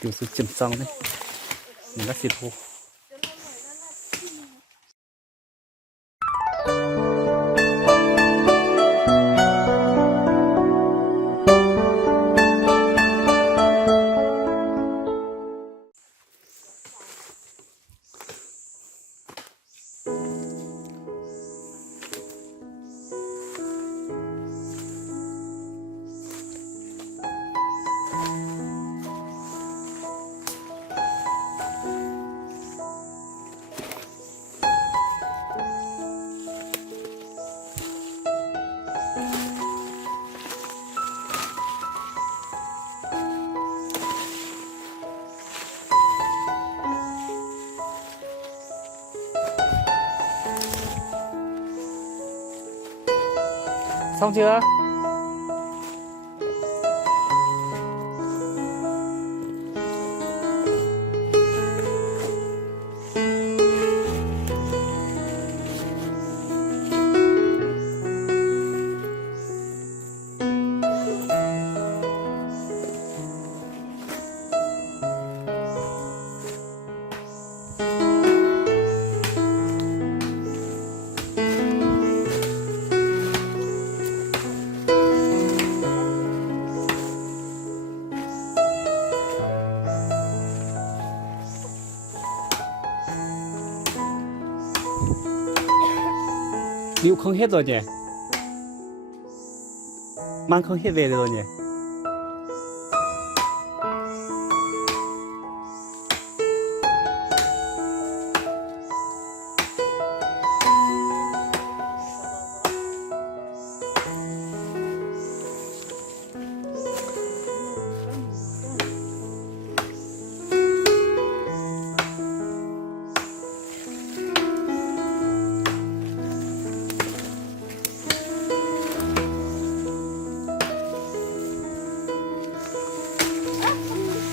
Kiểu sự chìm xong đấy. Mình đã xịt vô. Xong chưa? Liệu không hết rồi nhỉ? Mang không hết về rồi nhỉ?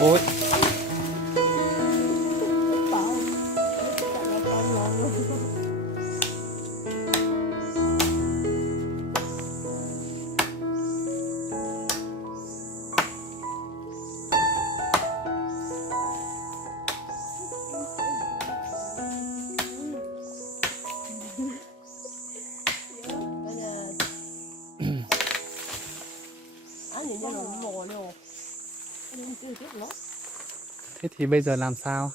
Ôi. Thế thì bây giờ làm sao?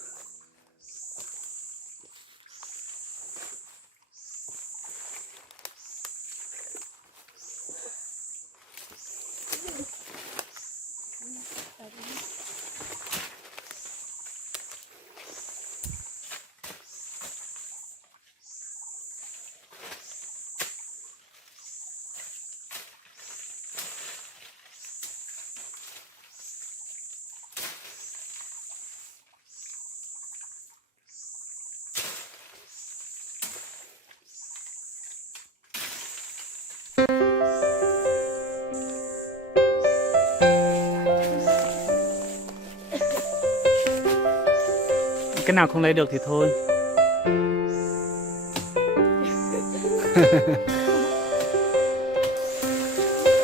Cái nào không lấy được thì thôi.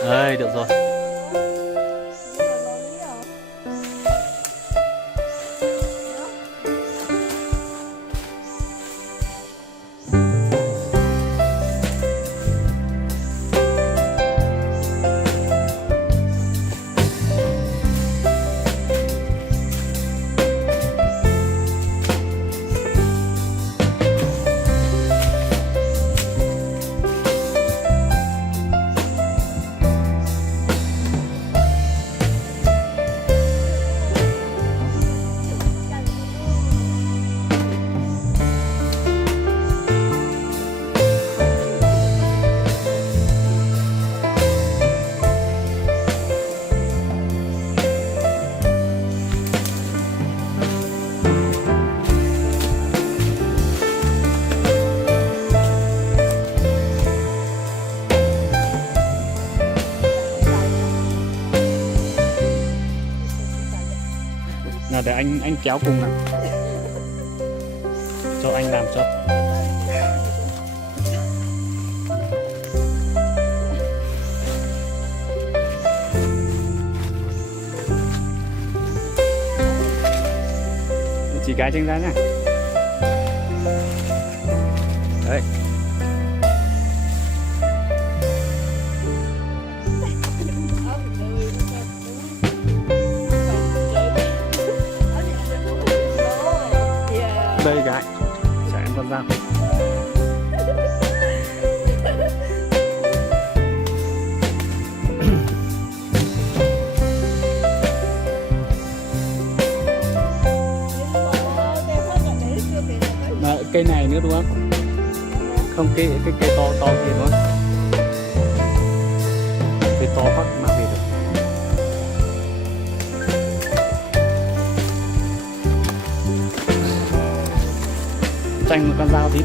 Ơi, được rồi. Nào để anh kéo cùng nào. Cho anh làm cho. gái tranh ra nhá. Đấy. Đây gái, trả em con dao. Cây này nữa đúng không? Không, cây to to kia đúng không? Cây to quá mà về được. Tranh một con dao tí.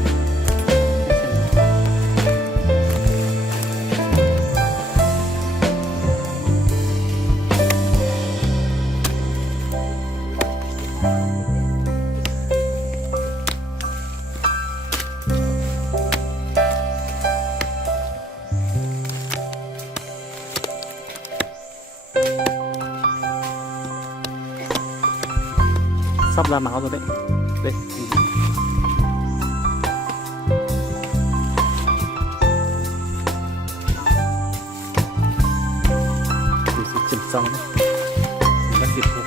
Sắp ra máu rồi đấy. Đây. Mình sẽ chỉnh xong đấy. Mình bắt kịp thôi.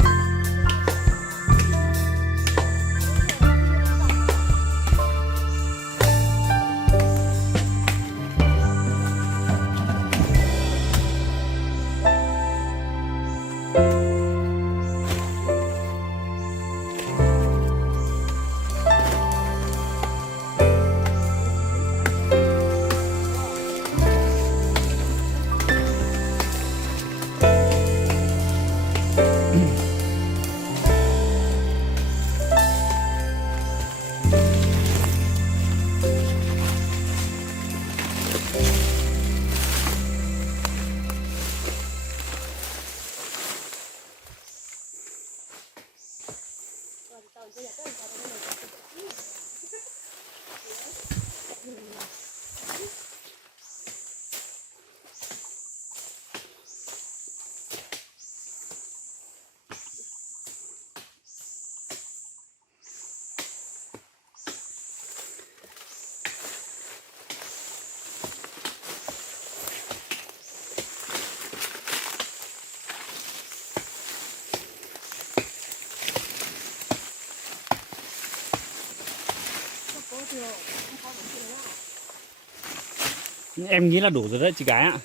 Em nghĩ là đủ rồi đấy chị gái ạ.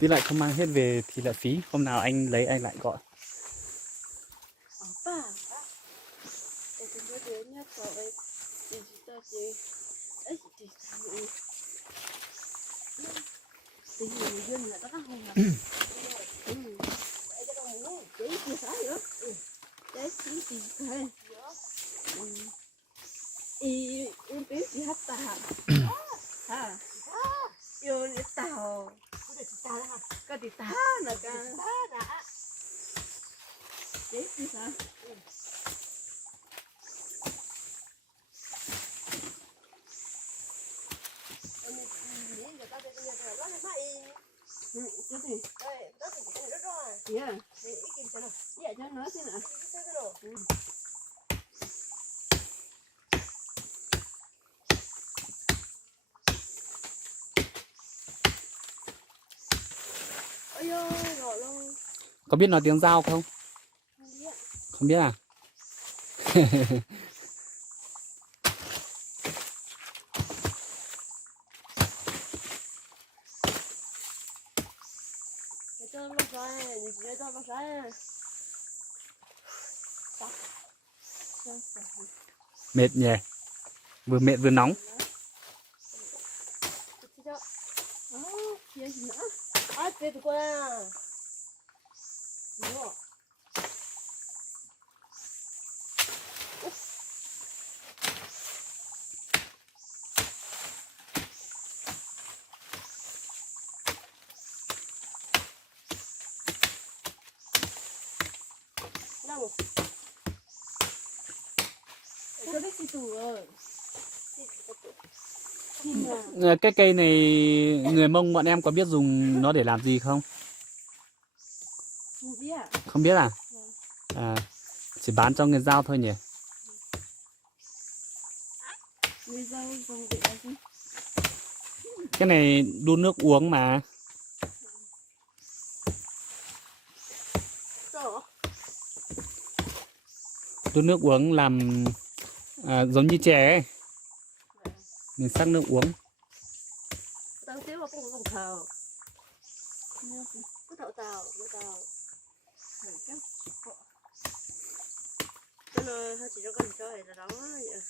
Tí lại không mang hết về thì lại phí. Hôm nào anh lấy anh lại gọi. Un pez y hasta ha yo le tao cái gì ta là cái đấy gì sao dạ cho nó thế nào. Có biết nói tiếng Dao không? Không biết à? Mệt nhỉ? Vừa mệt vừa nóng. Cái cây này người Mông bọn em có biết dùng nó để làm gì không? Không biết. Không biết à? À, chỉ bán cho người giao thôi nhỉ? Người giao dùng để làm gì? Cái này đun nước uống mà. Sao? Đun nước uống làm giống như chè ấy. Mình sắc nước uống. Tao tiếp vào cũng thầu. Cứ thầu tàu. Cho nên hai chị nó cần cho là đó vậy.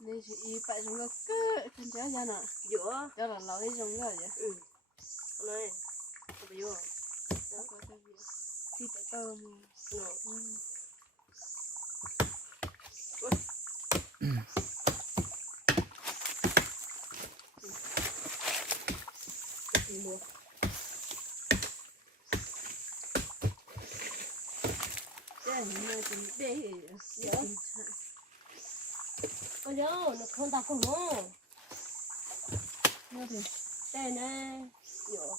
Nên chị phải dùng cái chân trái ra nè. Giữa. Cho là lấy dùng cái vậy. Ừ. Này. Có bị vô. Đó có cái gì. Thì phải tôm. Mua. Đây là chúng để con nhớ nó không tao không mua. Mua thì đây này. Yo.